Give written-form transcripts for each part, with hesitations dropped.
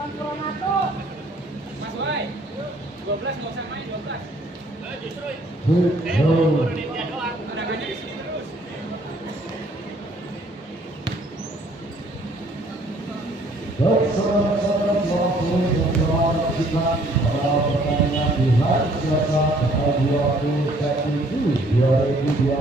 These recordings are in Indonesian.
Mas Wai, 12 nggak usah main 12. Justru turunin dia doang. Tenaganya di sini terus. Saudara-saudara kita pertandingan di hari Selasa tanggal 21/7/2002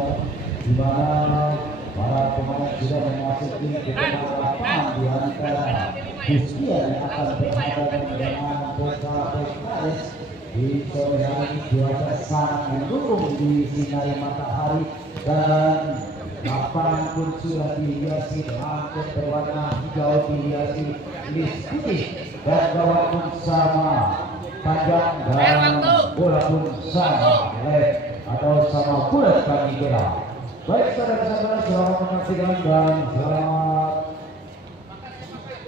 di mana para pemain sudah memasuki ke tengah lapangan di antara Buskian yang akan berhadapan dengan PKS di sore hari ini. Cuaca sangat mendukung di sinari matahari dan lapangan pun sudah dihiasi rambut berwarna hijau, dihiasi list putih dan gawang pun sama panjang dan bola pun sama left atau sama bulat kami kira. Baik saudara-saudara, selamat menyaksikan dan selamat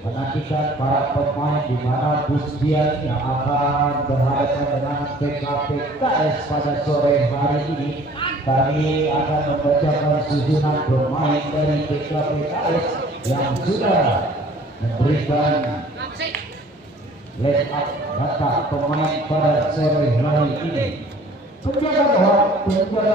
menantikan para pemain di mana Buskian yang akan berhadapan dengan PKPKS pada sore hari ini. Kami akan membacakan susunan pemain dari PKPKS yang sudah memberikan line up data pemain pada sore hari ini. Penjaga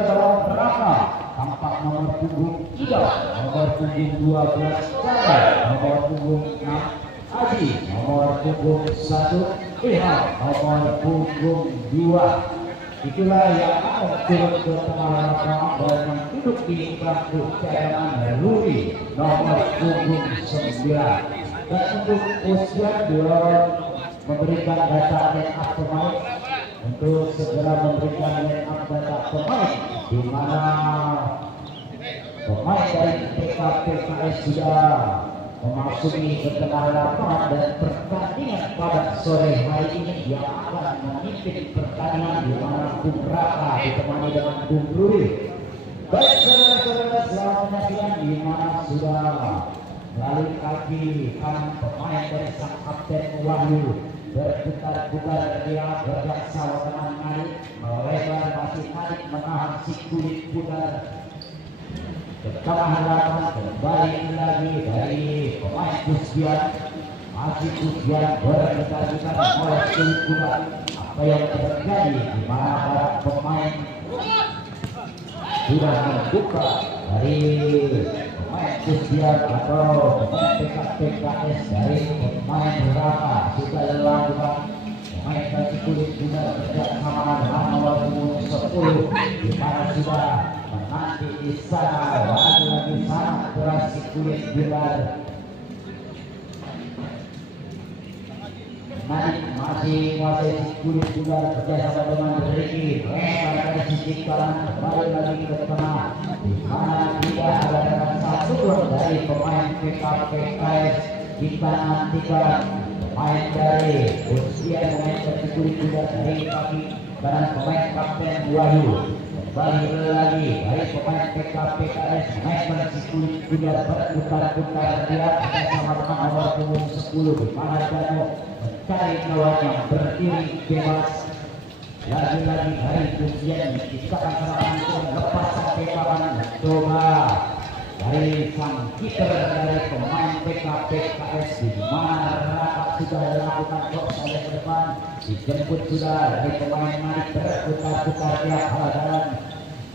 gawang Raka tampak nomor punggung 3, nomor punggung 12 Cara, nomor punggung 6 Aji, nomor punggung 1 Ilham, nomor punggung 2. Itulah yang akan turun ke tengah lapangan dan yang duduk di bangku cadangan Ruri, nomor punggung 9. Dan untuk usia belum memberikan data line up pemain, untuk segera memberikan line up data pemain di mana pemain dari PKPKS sudah memasuki ke tengah lapangan dan pertandingan pada sore hari ini yang akan memimpin pertandingan di mana Bung Raka ditemani dengan Bung Ruri. Baik saudara-saudara, selamat menyaksikan di mana sudah melalui kaki kanan pemain dari sang kapten Wahyu berputar-putar dia berjaksa dengan naik melebar masih naik menahan si kulit putar ke tengah lapangan. Kembali lagi dari pemain Buskian, masih Buskian berputar-putar oleh kulit putar. Apa yang terjadi di mana para pemain sudah membuka dari pemain Buskian atau pemain PKPKS dari pemain Raka sudah dilakukan pemain dari kulit putar bersama dengan nomor punggung 10 di mana sudah menanti di sana lagi-lagi sangat keras si kulit putar. Naik masih si kulit putar bekerjasama dengan Ricky lebar dari sisi kanan kembali lagi ke tengah di mana tidak ada satu dari pemain PKPKS di kanan 3 pemain dari usia pemain dari kulit putar dari kaki kanan pemain kapten Wahyu. Kembali lagi dari pemain PKPKS naik si kulit putar berputar-putar dia bersama dengan nomor punggung 10 di mana Dano mencari kawan yang berdiri bebas. Lagi-lagi dari Buskian menciptakan serangan untuk lepas sampai kawan mencoba dari sang kiper dari pemain PKPKS di mana Raka sudah dilakukan cross oleh ke depan, dijemput sudah dari pemain naik berputar-putar dia haladan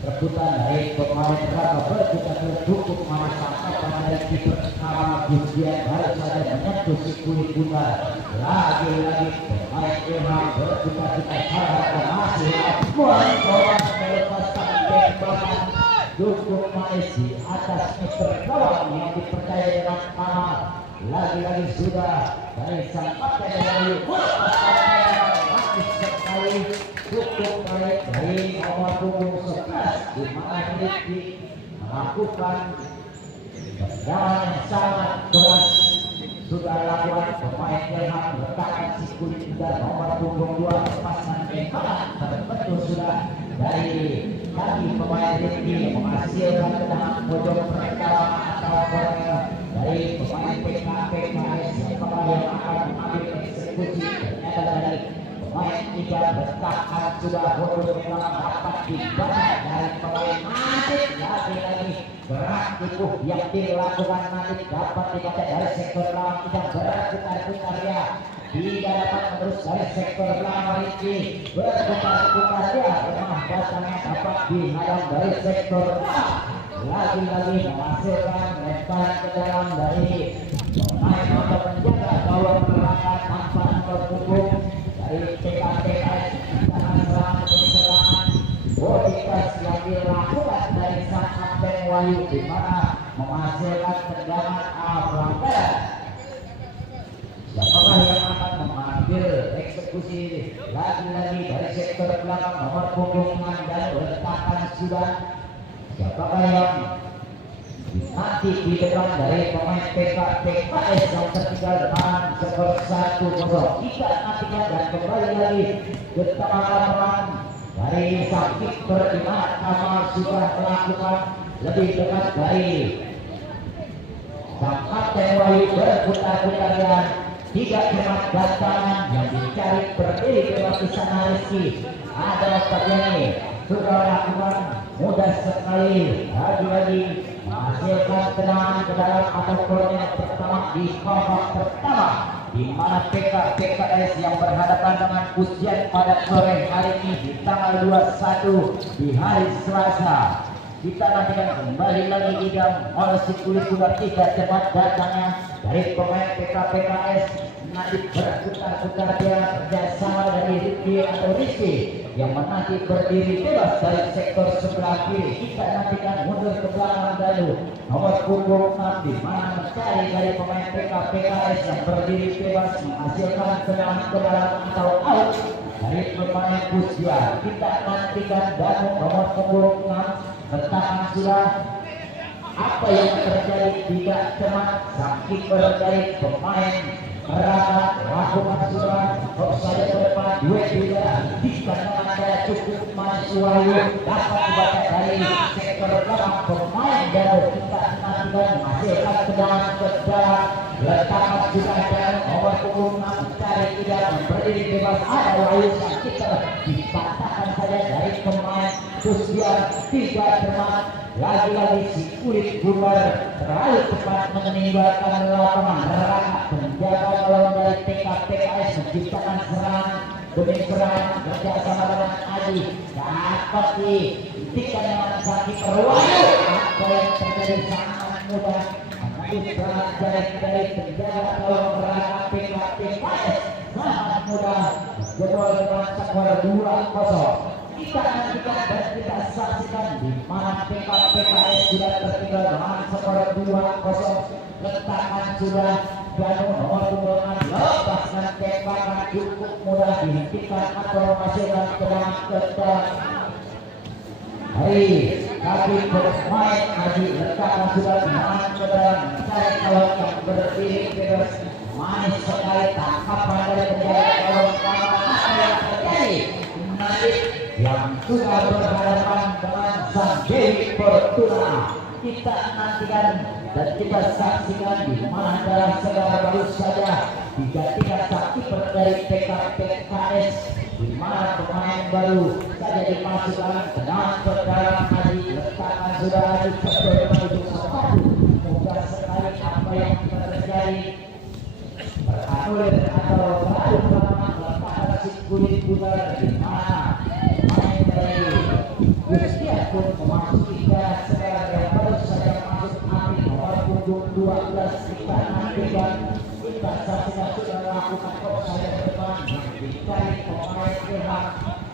rebutan dari pemain Raka berputar cukup mana sampai dari kiper utama Buskian harus saja menyentuh si kulit putar. Lagi-lagi pemain Ilham berputar-putar haladan masih mencoba melepaskan tembakan cukup manis di atas meter gawang yang dipercaya dengan aman. Lagi-lagi sudah dari sang kapten dari manis sekali cukup baik dari nomor punggung 11 di mana Rizky melakukan tendangan yang sangat keras. Sudah lakukan pemain Ilham letakkan si kulit dan nomor punggung 2 lepaskan tembakan terbentuk sudah dari kaki pemain Rizky menghasilkan tendangan pojok perkara atau dari pemain PKPKS yang akan mengambil eksekusi. Ternyata dari pemain 3 bertahan sudah bodoh memang dapat dibaca dari pemain masih lagi-lagi gerak tubuh yang dilakukan nanti dapat dibaca dari sektor belakang tidak berputar-putar ya, tidak dapat menerus dari sektor belakang Rizky berputar-putar ya, lemah datangnya dapat dihadang dari sektor belakang, lagi-lagi menghasilkan lemparan ke dalam dari pemain nomor penjaga gawang belakang tanpa nomor punggung dari PKPS tangan serangan demi serangan Bodikas yang dilakukan dari sang Kapten Wahyu di mana menghasilkan tendangan pelanggaran. Siapakah yang akan mengambil eksekusi lagi-lagi dari sektor belakang nomor punggung dan letakkan sudah. Siapakah yang nanti di depan dari pemain PKS yang tertinggal dengan skor 1-0. Kita nantikan dan kembali lagi ke tengah lapangan dari sang kiper di mana Kamal sudah melakukan lebih dekat dari sang Kapten Wahyu berputar-putar dan tidak cermat datangan yang dicari berdiri bebas di sana Rizky ada terjadi sudah lakukan mudah sekali lagi-lagi menghasilkan tendangan ke dalam atau korner pertama di babak pertama di mana PKS yang berhadapan dengan Pusian pada sore hari ini di tanggal 21 di hari Selasa. Kita nantikan kembali lagi idam oleh si kulit sudah tidak cepat datangnya dari pemain PKS nanti berputar-putar dia kerjasama dari Rizky yang menanti berdiri bebas dari sektor sebelah kiri. Kita nantikan mundur ke belakang dulu nomor punggung 6 di mana mencari dari pemain PKS yang berdiri bebas menghasilkan tendangan ke dalam atau out dari pemain Pusia. Kita nantikan Danu nomor punggung 6 letakkan sudah apa yang terjadi tidak cemat sang kiper dari pemain Raka lakukan sudah saja ke depan duet tidak dikarenakan ada cukup Wahyu dapat dibaca dari sektor belakang pemain dan kita nantikan menghasilkan tendangan ke dalam letakkan sudah dan nomor punggung mencari tidak berdiri bebas ada Wahyu sang kiper dipatahkan saja dari pemain Pusian tidak cermat lagi-lagi si kulit bubar terlalu cepat meninggalkan lapangan. Raka penjaga gawang dari PKS menciptakan serangan demi serangan kerjasama dengan Adi dapat dihentikan dengan sakit Wahyu. Apa yang terjadi sangat mudah menembus serangan dari penjaga gawang Raka PKS sangat mudah jebol dengan skor 2-0. Kita nantikan dan kita saksikan di mana PKS sudah tertinggal dengan skor 2-0. Letakkan sudah Danu nomor punggung lepaskan tembakan cukup mudah dihentikan atau menghasilkan tendangan ke dalam. Hari kaki bermain Adi letakkan sudah dengan ke dalam mencari kawan yang berdiri bebas manis sekali tangkapan dari penjaga kawan apa yang terjadi menarik yang sudah berhadapan dengan sang Dewi Fortuna. Kita nantikan dan kita saksikan di mana dalam segala baru saja digantikan sang kiper dari PKS di mana pemain baru saja dimasukkan tenang ke dalam Adi letakkan sudah Adi betul menuju sepatu mudah sekali apa yang terjadi beranulir atau terlalu lama lepas si kulit bubar di mana pemain dari Pusia pun memasuki garis sekarang yang baru saja masuk api nomor punggung 12. Kita nantikan kita saksikan sudah lakukan offside ke depan dicari pemain pihak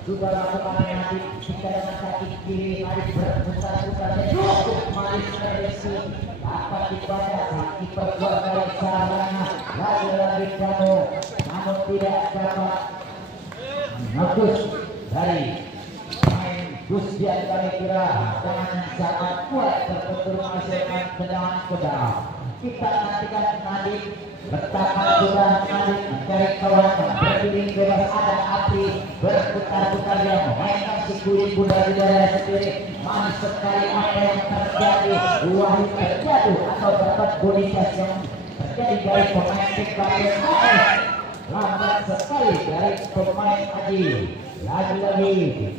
sudah lakukan nanti kita dengan kaki kiri hari berputar-putar cukup manis terisi dapat dibaca sang kiper dari sarana lagi-lagi Danu namun tidak dapat menembus dari main Pusian kami kira dengan sangat kuat terbentur menghasilkan tendangan ke dalam. Kita nantikan Nadif letakkan sudah Nadif mencari kawan yang berdiri bebas ada api berputar-putar yang memainkan si kulit budak di daerah sendiri manis sekali apa yang terjadi Wahyu terjatuh atau dapat bodikas yang terjadi dari pemain PKS lambat sekali dari pemain Adi lagi-lagi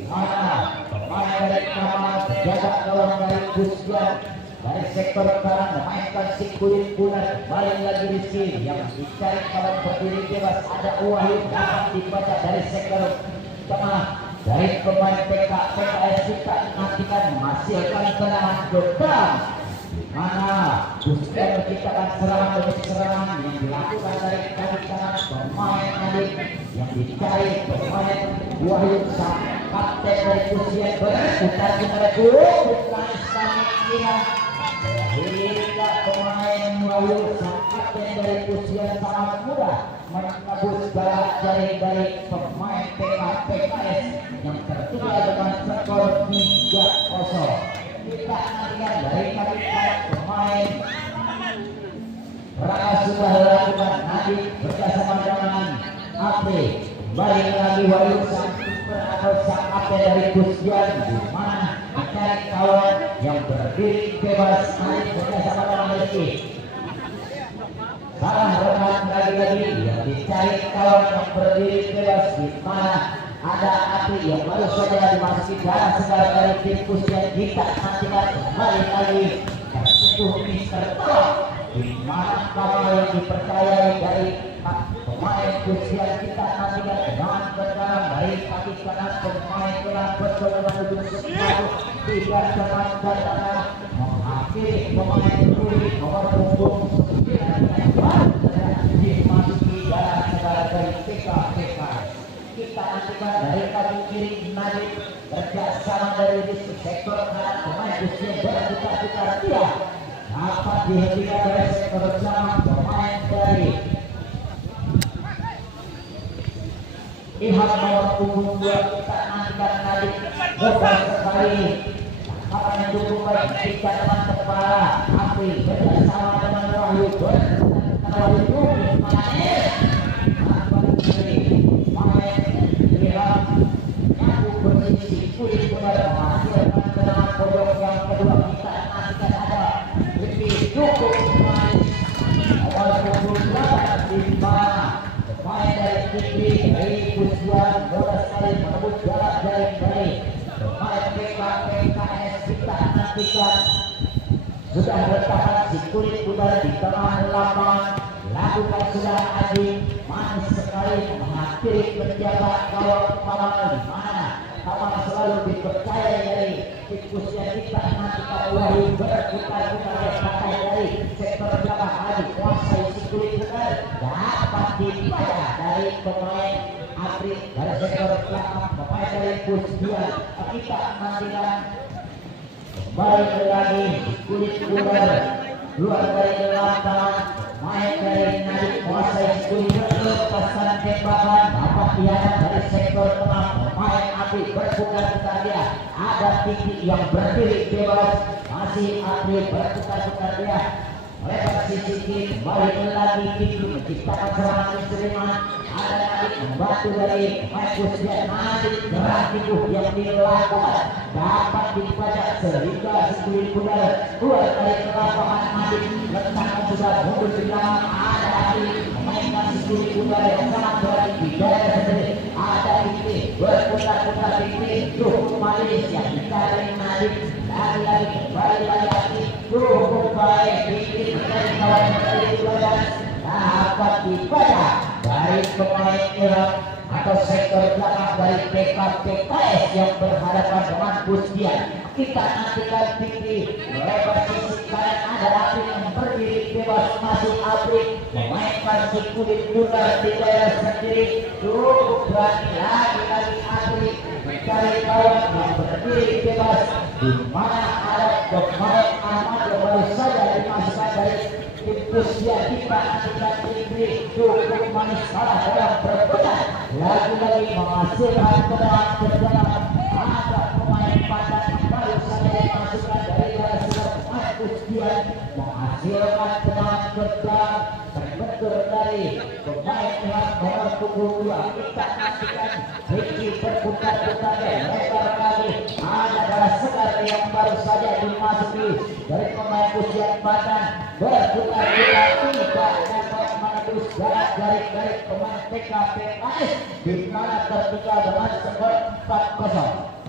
mana pemain dari Kamal jaga gawang dari Pusian dari sektor kanan memainkan si kulit bulan kembali lagi Rizky yang dicari kawan berdiri bebas ada Wahyu dapat dibaca dari sektor tengah dari pemain PKS kita nantikan menghasilkan serangan gedang mana Gusti menciptakan serangan demi serangan yang dilakukan dari kaki kanan pemain Nadif yang dicari pemain Wahyu sang kapten dari Kusian berputar kepada putra Islami Kira hingga pemain Wahyu sang kapten dari Kusian sangat mudah menembus galak jari dari pemain PKS yang tertinggal dengan skor 3-0. Kita nantikan dari kaki kanan pemain Raka sudah lakukan Nadif bersama dengan Apri kembali lagi Wahyu sang kiper atau sang kapten dari Kusian di mana mencari kawan yang berdiri bebas Nadif bersama dengan Rizky salah rekan lagi-lagi yang dicari kawan yang berdiri bebas di mana ada Apri yang baru saja dimasuki dalam segala dari tim Kusian kita nantikan kembali lagi tersentuh Mister Top di mana kawan yang dipercayai dari pemain Kusian kita nantikan dengan tendangan dari kaki kanan pemain telah bercoba ujung sepatu tidak teman dan mengakhiri pemain kiri nomor punggung 9 dimasuki dalam segala dari PKS kita nantikan dari kaki kiri Nadif kerjasama dari di sektor kanan pemain Kusian berputar-putar dia dapat dihentikan dari sektor kanan pemain dari Ilham nomor punggung 2 kita nantikan Nadif mudah sekali apa yang dukung baik jika teman kepala Apri bersama dengan Wahyu Wahyu main Ilham aku bersisi kulit benar menghasilkan tendangan pojok yang kedua kita nantikan ada lebih cukup pemain awal punggung 8 di mana pemain dari Kiki dari Kusian bola sekali merebut jarak dari pemain PKS kita nantikan sudah bertahan si kulit udara di tengah lapangan lakukan sudah Adi manis sekali mengakhiri penjaga gawang Kamal di mana Kamal selalu dipercaya dari Kusian kita nantikan Wahyu berputar-putar pakai dari sektor belakang Adi kuasai si kulit udara dapat dibaca dari pemain Apri dari sektor belakang pemain dari Kusian kita nantikan kembali lagi kulit udara luar dari lapangan main dari Nadif kuasai kulit lepasan tembakan dapat dihadap dari sektor tengah pemain Apri berputar-putar dia ada Tiki yang berdiri bebas masih Apri berputar-putar dia lepas sisi kiri kembali lagi Tiki menciptakan serangan instrumen ada Nadif membantu dari pemain Kusian Nadif gerak tubuh yang dilakukan dapat dibaca sehingga kulit udara keluar dari lapangan Nadif letakkan sudah mundur ke belakang ada Apri memainkan kulit udara yang sangat berani di daerah sendiri ada Tiki berputar-putar Tiki cukup manis yang dicari Nadif lagi-lagi kembali lagi cukup baik Tiki dari kawan kulit udara dapat dibaca dari pemain Irak atau sektor belakang dari PKS yang berhadapan dengan Kusian kita nantikan Tiki lebar sisi kanan ada Apri yang berdiri bebas masuk Apri memainkan si kulit udara di daerah sendiri cukup berani lagi Apri mencari kawan yang berdiri bebas di mana ada pemain Ahmad yang baru saja dimasukkan dari Kusian kita nantikan Tiki cukup manis salah dalam berputar lagi-lagi menghasilkan tendangan ada pemain Padang yang baru saja dimasukkan dari daerah sudah Kusian menghasilkan tendangan terbentur dari pemain nomor punggung 2 kita nantikan Tiki berputar-putar lebar kali ada dalam sekar yang baru saja dimasuki dari pemain Kusian Padang berputar-putar tidak dapat menembus jarak dari pemain PKS di mana tertinggal dengan skor 4-0.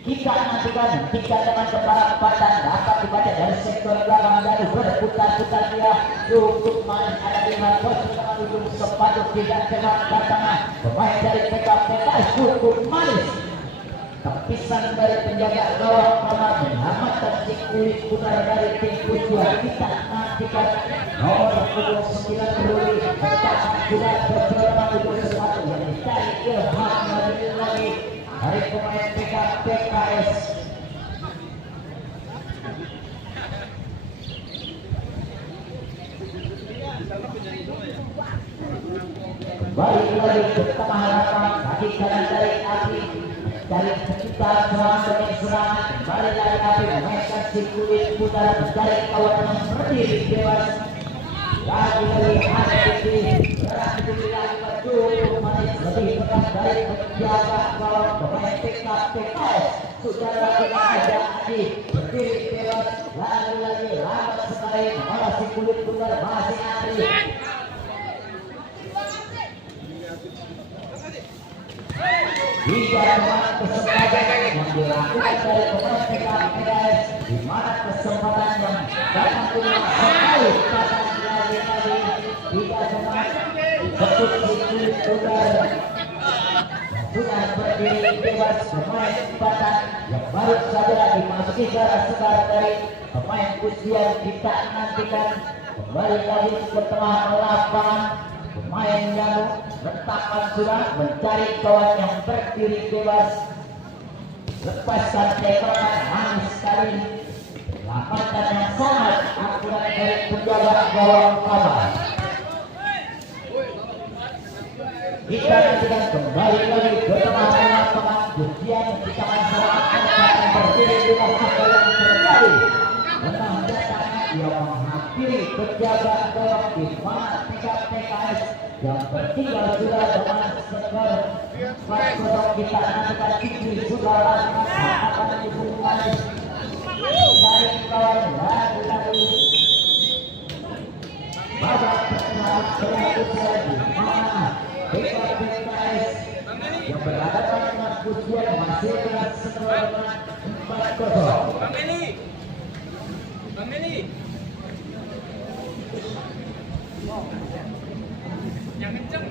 Kita nantikan tiga dengan keempatan dapat dibaca dari sektor belakang lalu berputar-putar dia cukup main ada di mana dengan ujung sepatu tidak tengah datangnya pemain dari PKS cukup manis tepisan dari penjaga gawang kamar menyelamatkan si kulit putar dari tim Pusya. Kita nantikan nomor 9 Ruli mencatat sudah beberapa ujung sepatu yang dicari Ilham lagi dari pemain PKS. Kembali lagi ke tengah lapangan kaki kanan dari Api dari sekitar serangan kembali lagi Api memainkan si kulit putar mencari kawan yang berdiri bebas lagi Api berarti lagi maju manis lebih keras dari penjaga gawang pemain PKS sudah lakukan aja Api berdiri bebas lagi lambat sekali malah si kulit putar masih Api. Hingga kemarin kesempatan yang dilakukan dari pemain PKS di mana kesempatan yang datang sekali datang lagi hingga kemarin betul kulit putar sudah berdiri bebas pemain empatan yang baru saja dimasuki darah segar dari pemain usia kita nantikan kembali lagi ke tengah lapangan. Pemain yang letakkan sudah mencari kawan yang berdiri bebas lepaskan tembakan manis sekali lambatan yang sangat akurat dari penjaga gawang kamar. Kita nantikan kembali lagi ke tengah lapangan ujian kita masyarakat akan berdiri bebas apa yang terjadi menang datangnya yang menghampiri penjaga gawang di mana PKS yang tertinggal sudah dengan skor 4-0. Kita nantikan ini sudah akan dihubungkan dari kawan lagi babak pertama berlaku di mana PKS yang berhadapan dengan Pusya masih dengan skor 4-0. Bang Meli yang kenceng.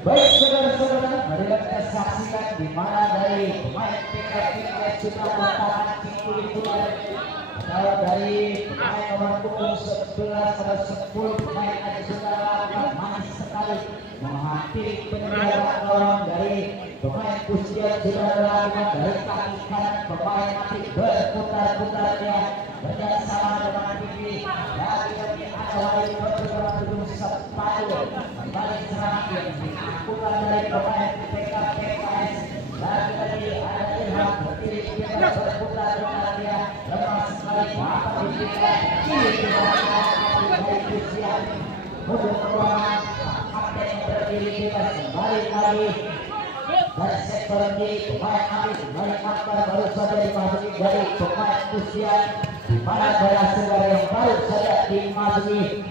Baik saudara-saudara, marilah kita saksikan di mana dari pemain PKS sudah meletakkan kulit putar atau dari pemain nomor punggung 11 atau 10 pemain ada sudah lakukan manis sekali menghampiri penjaga gawang dari pemain Pusya sudah lakukan dari kaki kanan pemain masih berputar-putar dia bersama dengan Bibi lagi ada wali beberapa ujung sepatu kembali serangan yang dilakukan dari pemain PKS lagi ada Ilham berdiri dia berputar-putar dia lemas sekali dapat diberikan kiri dari Pusya untuk ruangan kapten yang berdiri bebas kembali lagi dari sektor kiri pemain Api kembali akbar baru saja dimasuki dari pemain Pusya di mana adalah saudara yang baru saja dimasuki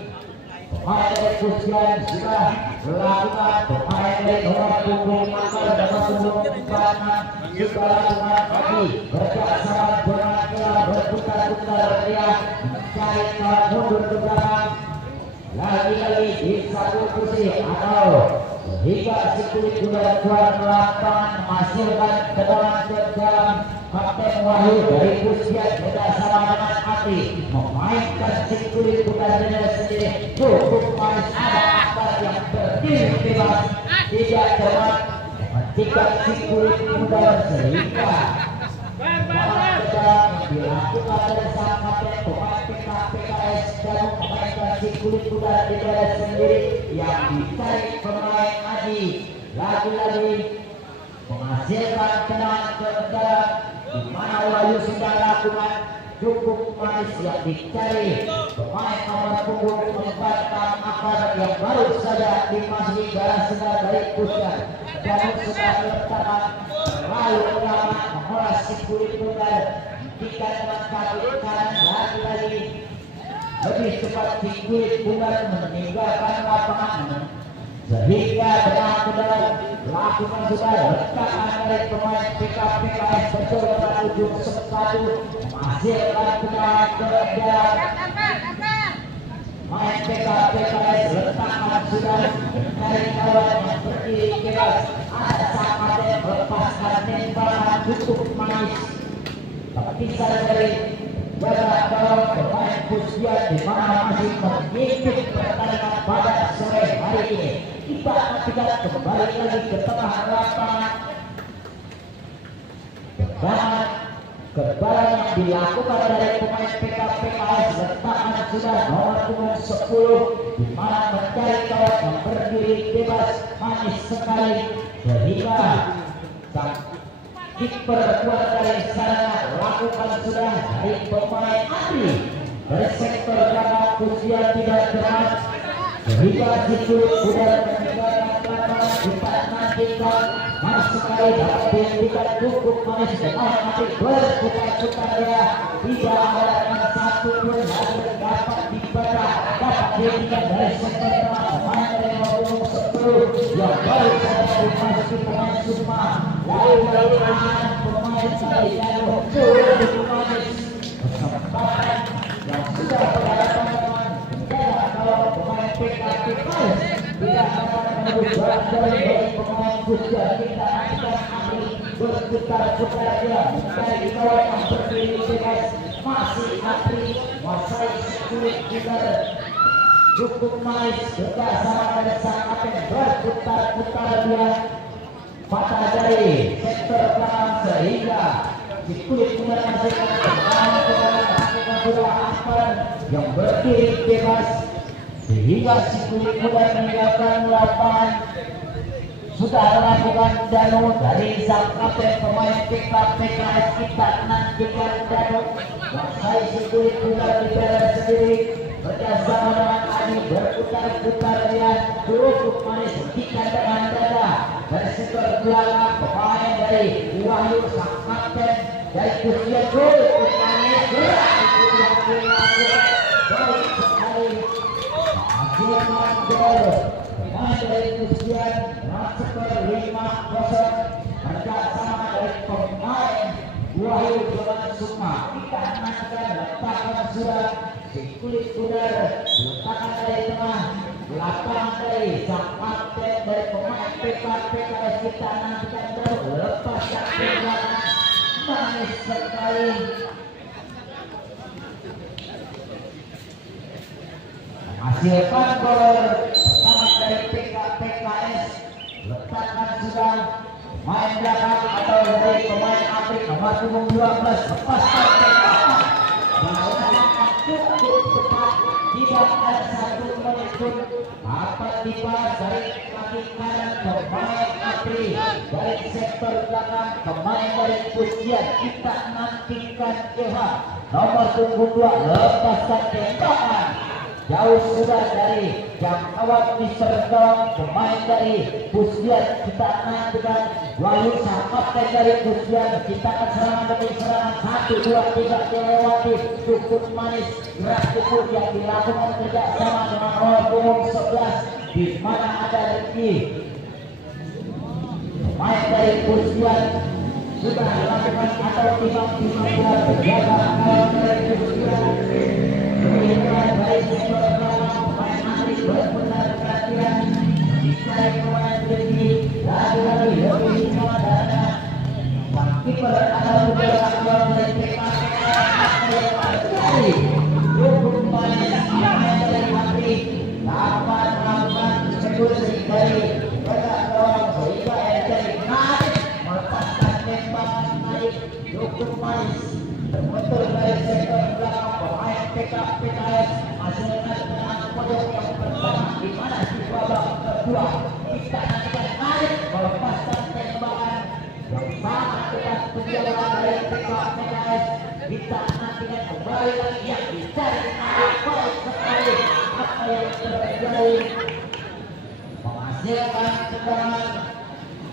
pemain dari Pusian sudah melakukan pemain dari nomor punggung maka dapat menunjukkan sudah lakukan lagi bersama dengan telah berputar-putar dia mencari kawan mundur ke belakang lagi-lagi di satu kursi atau hingga si kulit kuda keluar lapangan menghasilkan kedalam Kapten Wahyu dari Pusian bersama dengan Ati memainkan si kulit kuda sendiri cukup manis ada akar yang berdiri bebas tidak cermat ketika si kulit kuda sehingga dilakukan oleh sang kapten pemain PKS dan memainkan si kulit kuda di daerah sendiri yang ditarik pemain Adi lagi-lagi menghasilkan tendangan ke dalam di mana Wahyu sudah lakukan cukup manis yang dicari pemain nomor punggung menempatkan akar yang baru saja dimasuki garis sedar dari Pusian dan sudah diletakkan lalu lama mengolah si kulit kuda jika dengan kaki kanan lagi-lagi lebih cepat si kulit kuda meninggalkan lapangan sehingga dengan kendala lakukan sudah letakkan dari pemain PKS bercoba ujung sepatu menghasilkan kendala ke dalam main PKS letakkan sudah dari kawan yang berdiri bebas ada sangat yang melepaskan tembakan cukup manis terpisah dari jarak bawah pemain Pusian di mana masih mengikuti pertandingan pada sore hari ini. Kita nantikan kembali lagi ke tengah lapangan dan kebalan yang dilakukan dari pemain PKS letakkan sudah nomor punggung 10 di mana mencari kawan yang berdiri bebas manis sekali sehingga sang kiper keluar dari sana lakukan sudah dari pemain Andri dari sektor belakang Pusian tidak cermat sehingga situ sudah meninggalkan lapangan kita nantikan manis sekali dapat dihentikan cukup manis dengan nanti berputar-putar dia tidak ada satu pun lagi dapat dibaca dapat dihentikan dari sektor belakang pemain dari nomor 10 yang baru saja dimasuki pemain Sukma lalu pemain dari Jalo cukup manis kesempatan yang sudah berhadapan menjaga kalau pemain PKS tidak dapat menubah dari pemain Pusian kita akan ambil berputar-putar dia mencari kawan yang berdiri bebas masih Apri masai kulit kita cukup manis bersama dengan sang kapten berputar-putar dia patah dari sektor belakang sehingga si kulit kuda menghasilkan tendangan ke dalam lakukan sudah Akbar yang berdiri bebas sehingga si kulit kuda meninggalkan lapangan sudah melakukan dano dari sang kapten pemain PKS kita nantikan dano masai si kulit kuda di daerah sendiri bersama dengan Adi berputar-putar dia cukup manis hentikan dengan dada dari sektor belakang pemain dari Wahyu sang kapten dari Pusian cukup manis gerak itu yang dilakukan baik sekali hasilkan gol pemain dari Pusian masuk ke 5-0 bersama dari pemain Wahyu dengan Sukma kita nantikan letakkan sudah si kulit kuda letakkan dari tengah lapangan dari sang kapten dari pemain PKS kita nantikan terus lepaskan tendangan manis sekali menghasilkan gol pertama dari PKS letakkan sudah main belakang atau dari pemain Apri nomor punggung 12 lepaskan tendangan melakukan cukup cepat tidak ada satu menit pun dapat dibalas dari kaki kanan pemain Apri dari sektor belakang pemain dari Pusian kita nantikan Johan nomor punggung 2 lepaskan tembakan jauh sudah dari jangkauan Mister Gawang. Pemain dari Pusian kita nantikan Wahyu Kapten dari Pusian ciptakan serangan demi serangan 1 2 3 dilewati cukup manis gerak cukup yang dilakukan kerjasama dengan nomor punggung 11 di mana ada Ricky. Pemain dari Pusian sudah dilakukan atau timbang-timbang berjaga kawan dari Pusian. Kemudian dari sektor belakang pemain asli benar-benar perhatian dicari pemain Ricky lagi-lagi lebih semua dana sang kiper atau bergerak kawan dari PKP sekali cukup manis pemain dari Atri dapat melakukan eksekusi dari bergerak kawan sehingga dari naik melepaskan tembakan naik cukup manis terbentur dari sektor belakang pemain PKS hasilkan dengan pojok yang pertama di mana di babak kedua kita nantikan naik melepaskan tembakan yang sangat dekat penjagaan dari PKS kita nantikan kembali lagi yang dicari naik baik sekali apa yang terjadi menghasilkan tendangan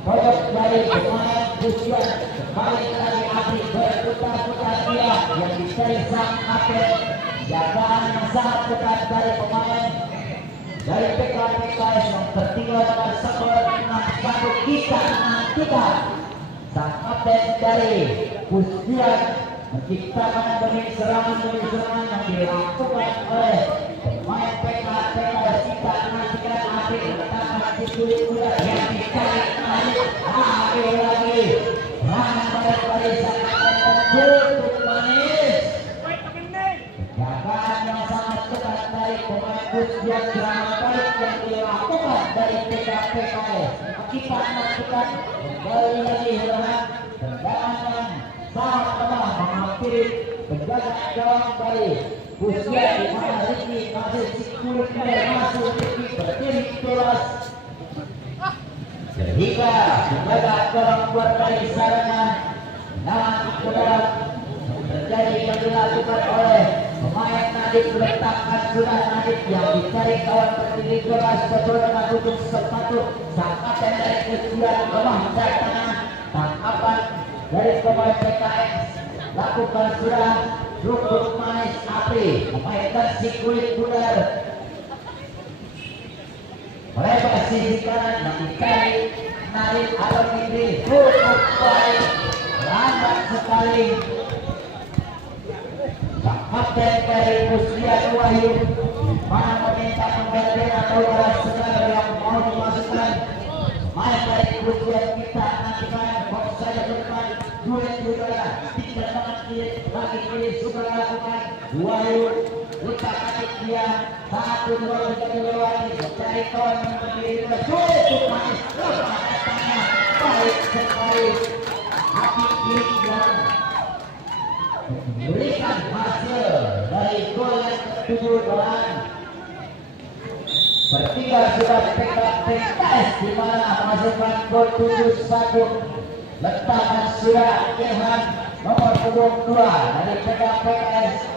pojok dari pemain Pusian kembali lagi api berputar-putar dia yang dicari sang kapten jagaan yang sangat dekat dari pemain dari PKS yang tertinggal dengan skor 6-1 kita nantikan sang kapten dari Pusian menciptakan demi serangan yang dilakukan oleh pemain PKS kita nantikan api letakkan di kulit kuda yang dicari lagi serangan pada barisan cukup manis jagaan yang sangat ketat dari pemain Pusian serangan balik yang dilakukan dari PKS kita nantikan kembali lagi tendangan yang sangat lemah menghampiri penjaga gawang dari Pusian di mana Ricky masih kulit masuk Ricky berdiri tewas sehingga penjaga gawang keluar dari serangan namun kemudian terjadi yang dilakukan oleh pemain Nadif letakkan sudah Nadif yang dicari kawan berdiri keras sesuai dengan ujung sepatu sang kapten dari Pusian lemah dari tengah tangkapan dari pemain PKS lakukan sudah cukup manis api memainkan si kulit bundar melebar sisi kanan yang dicari Nadif atau Fitri cukup baik lambat sekali sang kapten dari Pusian Wahyu mana meminta penggantian atau balas segar yang mau dimasukkan main dari Pusian kita nantikan box saja depan duet udara tidak banget kiri sudah lakukan Wahyu letakkan dia 1 2 3 dilewati mencari kawan yang berdiri cukup manis katanya baik sekali hati kiri yang memberikan hasil dari gol yang ke-7 bertiga sudah PKS di mana menghasilkan gol 7-1 letakkan sudah Ilham nomor 22 dari PKS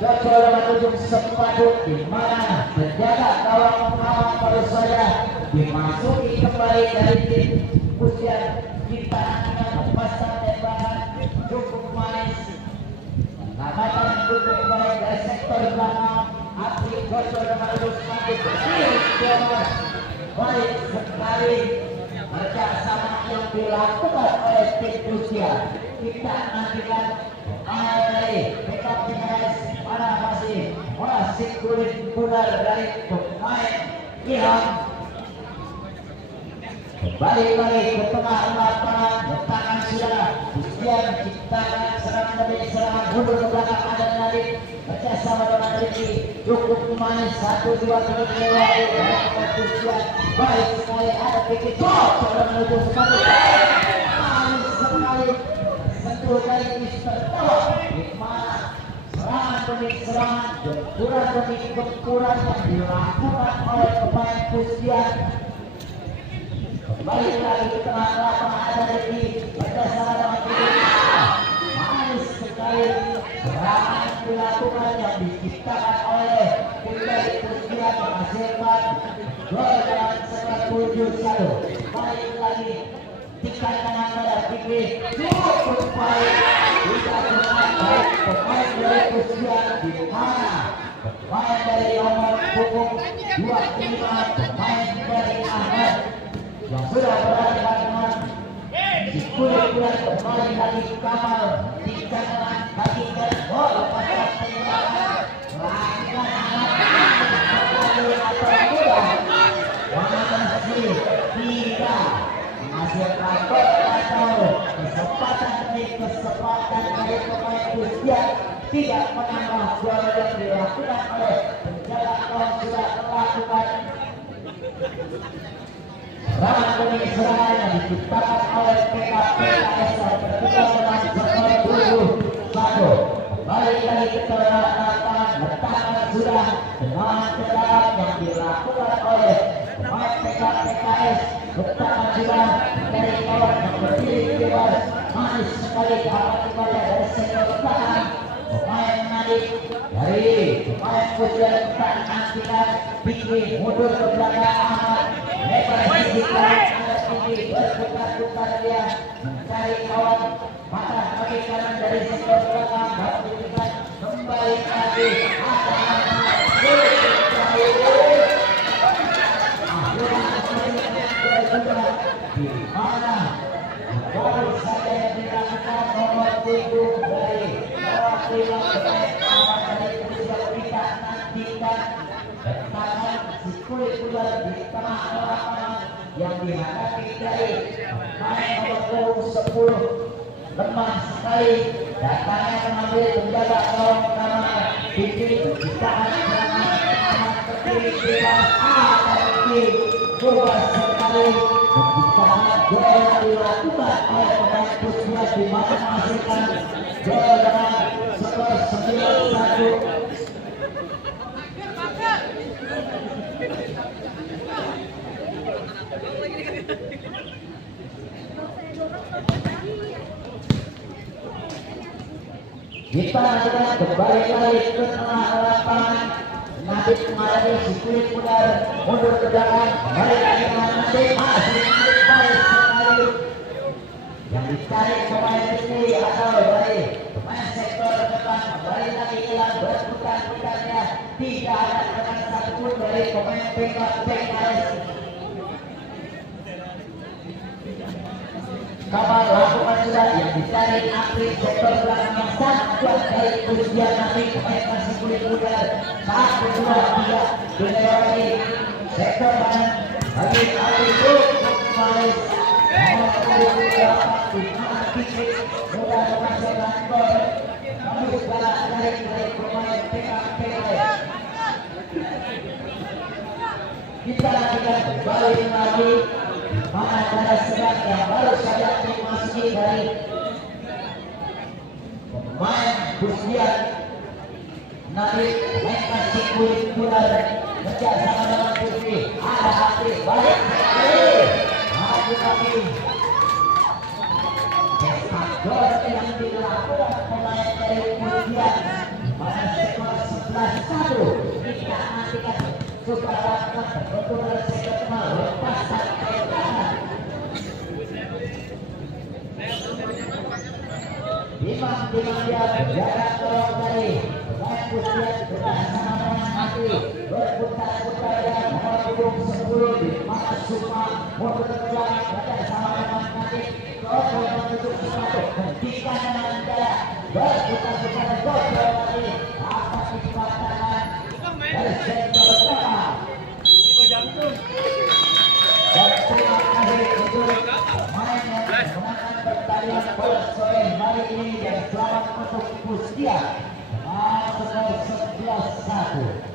Joko dengan ujung sepatu di mana penjaga gawang pengawan baru saja dimasuki kembali dari tim Pusian kita akan melepaskan tembakan cukup manis menambahkan cukup baik dari sektor belakang api Joko dengan ujung sepatu berdiri baik sekali kerjasama yang dilakukan oleh tim Pusian kita nantikan dari PKS mana masih kulit bundar dari pemain Ilham kembali lagi ke tengah lapangan letakkan sudah Pusian ciptakan serangan demi serangan mundur ke belakang ada Nadif kerjasama dengan Ricky cukup manis 1 2 3 lewati Pusian baik sekali ada Ricky coba menuju sepatu manis sekali sentuh dari Mister Gawang di mana serangan demi serangan gempuran demi gempuran yang dilakukan oleh pemain Pusian kembali lagi ke tengah lapangan ada Ricky berdasar dengan manis sekali serangan yang dilakukan yang diciptakan Gol skor 7-1. Balik lagi tingkat kanan pada Fikri cukup baik, tidak dengan baik pemain dari Kusian di mana pemain dari nomor punggung 25 pemain dari Ahmad yang sudah berada dengan di kulit kembali lagi Kamal tingkat kanan bagi ke gol pasang tembakan melakukan masih tidak menghasilkan gol atau kesempatan dari pemain Kusian tidak menambah gol yang dilakukan oleh penjaga gawang sudah melakukan serangan demi serangan yang diciptakan oleh PKPKS bertemu dengan skor 7-1. Balik lagi ke tengah lapangan letakkan sudah dengan tendangan yang dilakukan oleh pemain PKPKS. Letakkan sudah dari kawan yang berdiri bebas manis sekali dapat kembali dari sektor belakang pemain menarik dari pemain Kusian tak nantikan Fikri mundur ke belakang Ahmad lebar sisikan ada tinggi berputar-putar dia mencari kawan patah kaki kanan dari sektor belakang dan diberikan kembali lagi ada Ahmad di mana baru saja yang dilakukan nomor 7 dari perwakilan pemain awal dari Kusian kita nantikan tangan si kulit ular di tengah lapangan yang dihadapi dari pemain nomor 10 lemah sekali datangnya mengambil penjaga gawang kanan Fikri ditahan serangan aman ke kiri bebas tapi bebas sekali ditahan gol yang dilakukan oleh pemain Kusian di mana menghasilkan gol dengan skor 9-1. Kita akan kembali lagi ke tengah lapangan. Nadib menghadapi si kulit pudar mundur ke belakang. Balik lagi dengan Nadib masih baik sekali. Yang dicari pemain ini atau dari pemain sektor depan kembali lagi hilang berputar-putarnya. Tidak ada tekan satupun dari pemain PKS. Kabar lakukan sudah yang dicari Apri sektor belakang yang sangat kuat dari Kusian nanti pemain masih kulit pudar 1-2-3 dilewati sektor kanan bagi Apri cukup manis nomor 28 di mana Fikri mudah menghasilkan gol namun bala dari pemain PKPKS. Kita lanjutkan kembali lagi mana ada serangan yang baru saja dimasuki dari pemain Kusian Nadib main kasih kulit pudar kerjasama dengan Fikri ada Apri balik maju lagi cetak gol yang dilakukan pemain dari Kusian pada skor 11-1. Kita nantikan sudah dapat terbentuk dari sektor tengah lepasan kanan Imam dia berjarak tolong dari pemain Kusian bersama dengan Mati berputar-putar dan nomor punggung 10 di mana Sukma mundur ke belakang bersama dengan Mati Gol menuju sepatu hentikan dengan jarak berputar-putar gol lagi dapat dipatahkan dari sektor tengah. Dan terima kasih untuk pemain yang memenangkan pertandingan pada sore hari ini dan selamat untuk Kusian dengan skor 11-1.